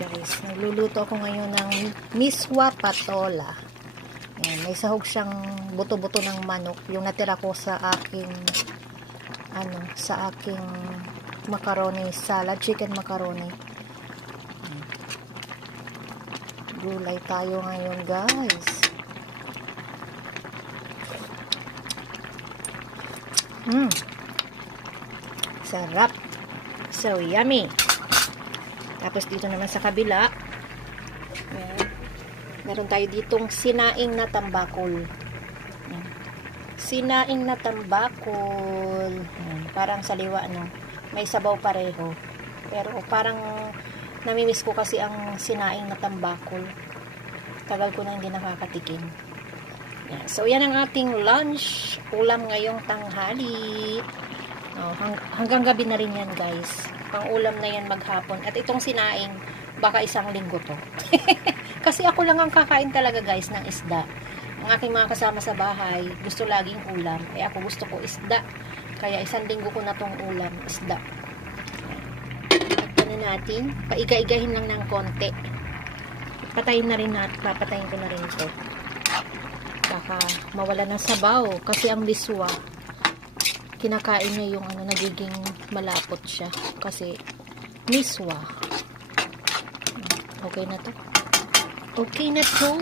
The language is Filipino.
guys, nagluluto ako ngayon ng miswa patola. Ayan, may sahog siyang buto-buto ng manok, yung natira ko sa aking macaroni salad, chicken macaroni. Gulay tayo ngayon, guys. Sarap. So yummy. Tapos dito naman sa kabila, ayan, meron tayo ditong sinaing na tambakol. Ayan. Sinaing na tambakol. Ayan, parang saliwa, no? May sabaw pareho. Pero parang namimiss ko kasi ang sinaing na tambakol. Tagal ko na hindi nakakatikim. Ayan. So yan ang ating lunch. Ulam ngayong tanghali. Oh, hanggang gabi na rin yan, guys. Pang-ulam na yan maghapon. At itong sinaing, baka isang linggo to. Kasi ako lang ang kakain talaga, guys, ng isda. Ang aking mga kasama sa bahay, gusto laging ulam. Eh ako gusto ko isda. Kaya isang linggo ko na tong ulam, isda. Ito na natin. Paiga-igahin lang ng konti. Patayin na rin natin. Papatayin ko na rin ito. Baka mawala ng sabaw. Kasi ang liswa, kinakain niya yung nagiging malapot siya kasi miswa. Okay na to. Okay na to.